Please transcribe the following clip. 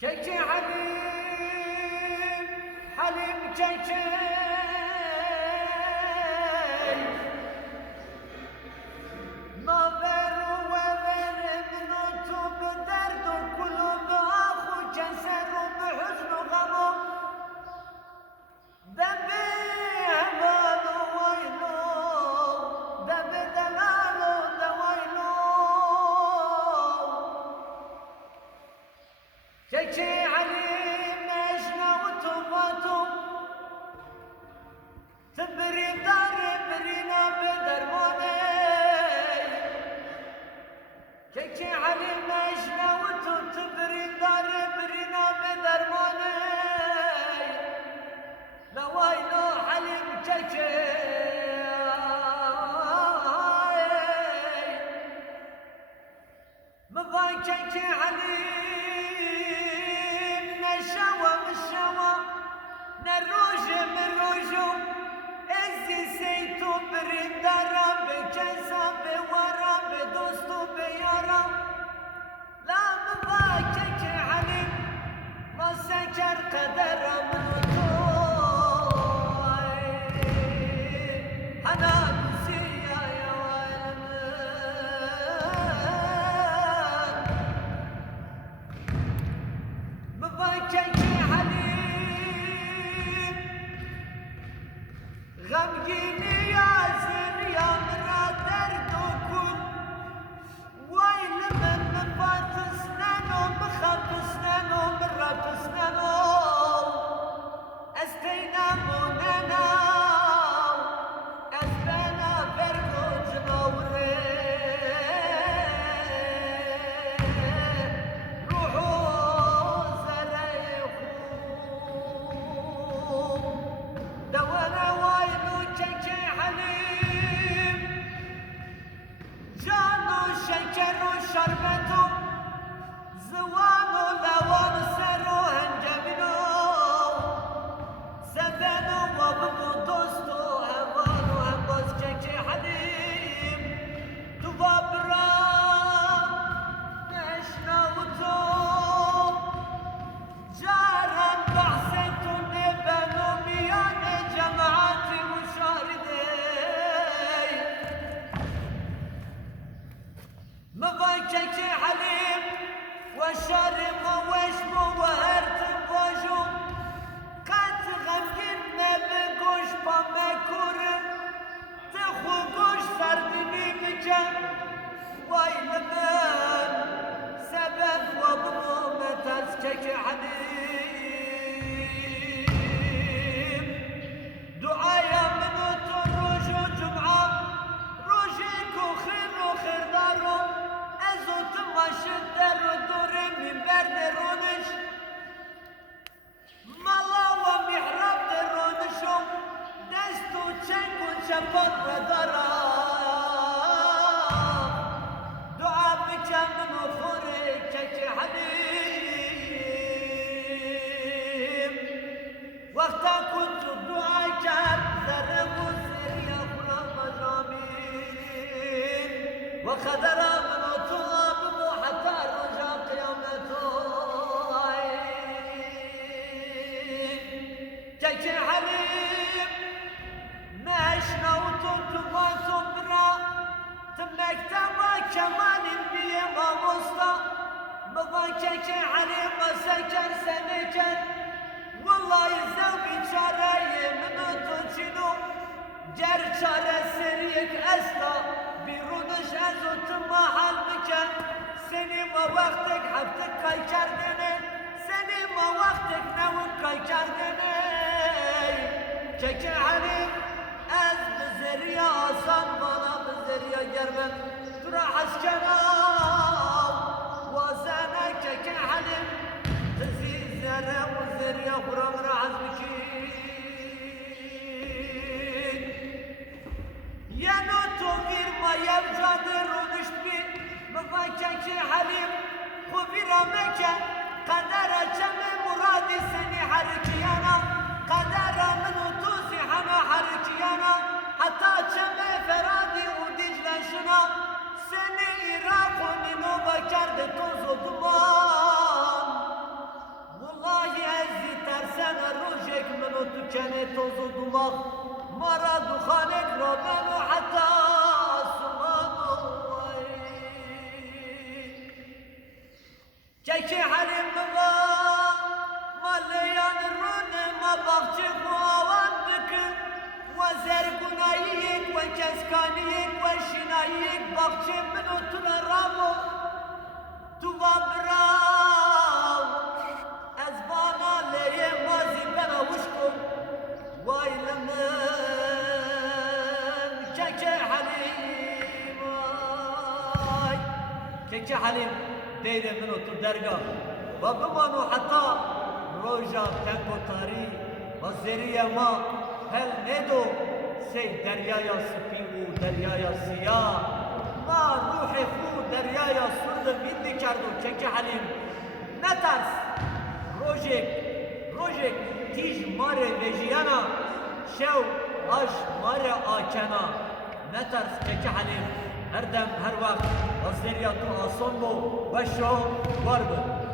كيكي حليم حليم كيكي ما بيرو وبين ابنته بدرد وقلوب اخو كسر بحزن وغمه ذنبي امانه وينه ذنبي دلاله دوينه كيكي عليم اجنا وتوبته تبري دار برينا بدرماني كيكي عليم اجنا تبري دار برينا بدرماني لوينو عليم كيكي مضاي كيكي عليم نشوى بالشوى نروج من روجو ازي سيتو برندارا بكنسا بورا بدوستو بيارا لا مضاي كيكي عليم ما سكر قدر من أنا بسيا يا والد بضايكي حليم غمجيني يا زين يا مرا درد وكل ويل من مفات سنانو مخاف سنانو مرات سنانو استينا مونانا اسبانا برقو جنوري روحو زريخو دوانا وايلو كيكي حليم جانو شكرو شربتو زوانو لوان سرو هنجبنو سبنو وبقو دوستو هوانو همباز كيكي حليم تبابرا نشناوتو جاران بحسنتو نبنو ميان جماعتي مشاردي مضاي كيكي حليم وشارم وشمو وهرتم وجو قد غمجنا بقوش بمكورم تخو قوش سردني بجن ويلمن سبب وبمومة كيكي حليم دعايا منو تروجو جمعة روجيكو خير وخير دارو ازو تماشد درو دوري من برد رونش مالا ومحراب درونشو دستو چنگو چپات ردارا دعا بكم منو خوري كيكي حليم وقتا كنت دعا كان ذرب سريا فرام مجامين وخدرا منو طلاب مو حتى رجا قيامته كيكي حليم ماشنا وتنتظاتو برا تمكتبا كمان بيه ما وسطا بضا كيكي حليم مسكر سنكر والله يزوي شراي منو تنشنو جر شارع سريك استا بيرونش ازو تما حال بكن سني ما وقتك حفتك كاي كردني سني ما وقتك نون كاي كردني كيكي حليم از بزريا آسان بانا بزريا جرمن ترا حسكنا وزانا كيكي حليم تزيد زرع وزريا خرام راح بكين يا نوتو غير ما يبجى درونشت بي مضا كيكي حليم خبيرا مكان قدر جم مرادي سني حركيانا قدر منو توزي حما حركيانا حتى جم فرادي ودجلة شنا سني عراق منو بكرد توزو دمان tozu dumak mara duhanek roben و حتى آسمان وای چکی حریم ببا مالیان رون ما باقچه خواهان بکن و زرگوناییک و کسکانیک و شناییک باقچه منو تونه رامو تو با براو از بانا لیه مازی بنا وشکم وای لمن چکی حلیم وای چکی حلیم دیره منو تو درگاه و بمانو حتی روژا تنگ و تاری و زیری ما هل ندو سی دریای سپی و دریای سیاه ما روح خو دریای سرد بیندی کردو چکی حلیم نترس روژک تیج ماره ویجیانا شو اش ماره آکنا نترس چکی حلیم هر دم هر وقت و زیریا تو آسان بو و شو بار بو